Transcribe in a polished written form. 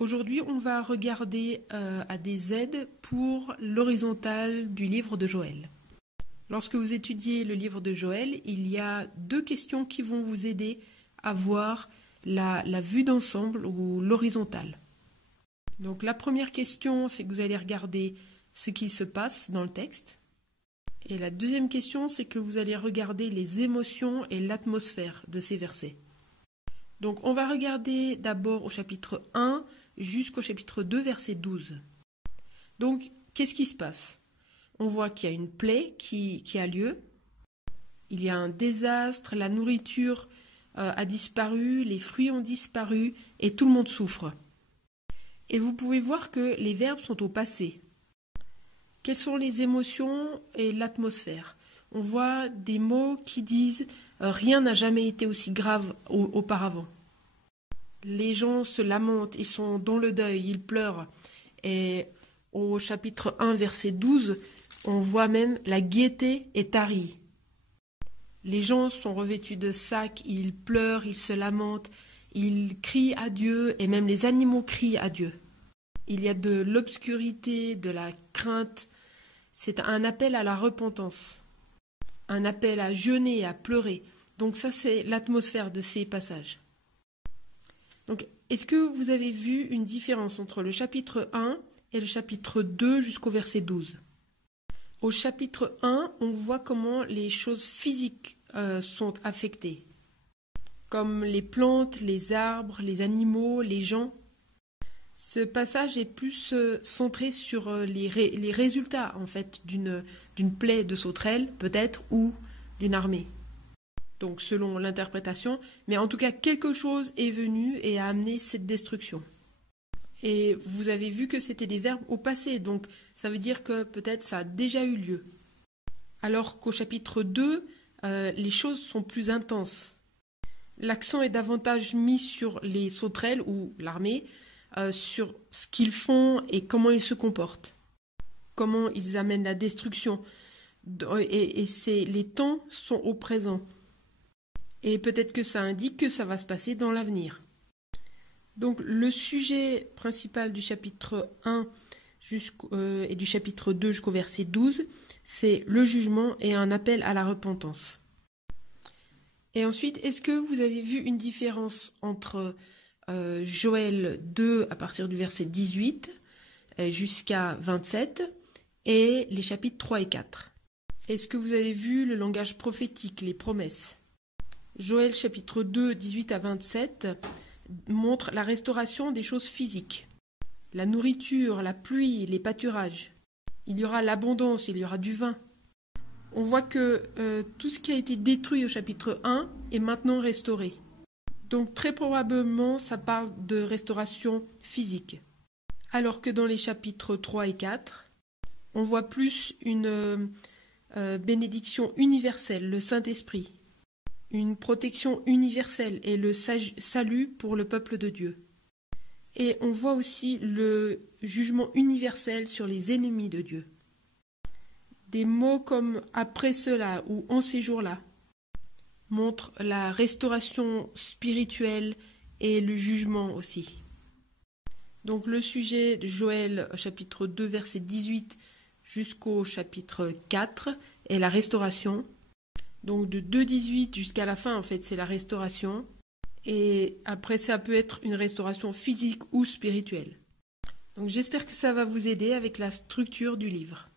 Aujourd'hui, on va regarder à des aides pour l'horizontale du livre de Joël. Lorsque vous étudiez le livre de Joël, il y a deux questions qui vont vous aider à voir la vue d'ensemble ou l'horizontale. Donc la première question, c'est que vous allez regarder ce qu'il se passe dans le texte. Et la deuxième question, c'est que vous allez regarder les émotions et l'atmosphère de ces versets. Donc on va regarder d'abord au chapitre 1 jusqu'au chapitre 2, verset 12. Donc qu'est-ce qui se passe? On voit qu'il y a une plaie qui a lieu. Il y a un désastre, la nourriture a disparu, les fruits ont disparu et tout le monde souffre. Et vous pouvez voir que les verbes sont au passé. Quelles sont les émotions et l'atmosphère? On voit des mots qui disent « rien n'a jamais été aussi grave auparavant ». Les gens se lamentent, ils sont dans le deuil, ils pleurent. Et au chapitre 1, verset 12, on voit même « la gaieté est tarie ». Les gens sont revêtus de sacs, ils pleurent, ils se lamentent, ils crient à Dieu et même les animaux crient à Dieu. Il y a de l'obscurité, de la crainte. C'est un appel à la repentance, un appel à jeûner, à pleurer. Donc ça, c'est l'atmosphère de ces passages. Donc, est-ce que vous avez vu une différence entre le chapitre 1 et le chapitre 2 jusqu'au verset 12? Au chapitre 1, on voit comment les choses physiques sont affectées, comme les plantes, les arbres, les animaux, les gens. Ce passage est plus centré sur les résultats en fait d'une plaie de sauterelles, peut-être, ou d'une armée. Donc selon l'interprétation, mais en tout cas quelque chose est venu et a amené cette destruction. Et vous avez vu que c'était des verbes au passé, donc ça veut dire que peut-être ça a déjà eu lieu. Alors qu'au chapitre 2, les choses sont plus intenses. L'accent est davantage mis sur les sauterelles ou l'armée, sur ce qu'ils font et comment ils se comportent, comment ils amènent la destruction. Et les temps sont au présent. Et peut-être que ça indique que ça va se passer dans l'avenir. Donc le sujet principal du chapitre 1 et du chapitre 2 jusqu'au verset 12, c'est le jugement et un appel à la repentance. Et ensuite, est-ce que vous avez vu une différence entre Joël 2 à partir du verset 18 jusqu'à 27 et les chapitres 3 et 4? Est-ce que vous avez vu le langage prophétique, les promesses? Joël chapitre 2, 18 à 27 montre la restauration des choses physiques. La nourriture, la pluie, les pâturages. Il y aura l'abondance, il y aura du vin. On voit que tout ce qui a été détruit au chapitre 1 est maintenant restauré. Donc très probablement, ça parle de restauration physique. Alors que dans les chapitres 3 et 4, on voit plus une bénédiction universelle, le Saint-Esprit. Une protection universelle et le salut pour le peuple de Dieu. Et on voit aussi le jugement universel sur les ennemis de Dieu. Des mots comme « après cela » ou « en ces jours-là » montrent la restauration spirituelle et le jugement aussi. Donc le sujet de Joël chapitre 2 verset 18 jusqu'au chapitre 4 est la restauration. Donc de 2,18 jusqu'à la fin, en fait, c'est la restauration. Et après, ça peut être une restauration physique ou spirituelle. Donc j'espère que ça va vous aider avec la structure du livre.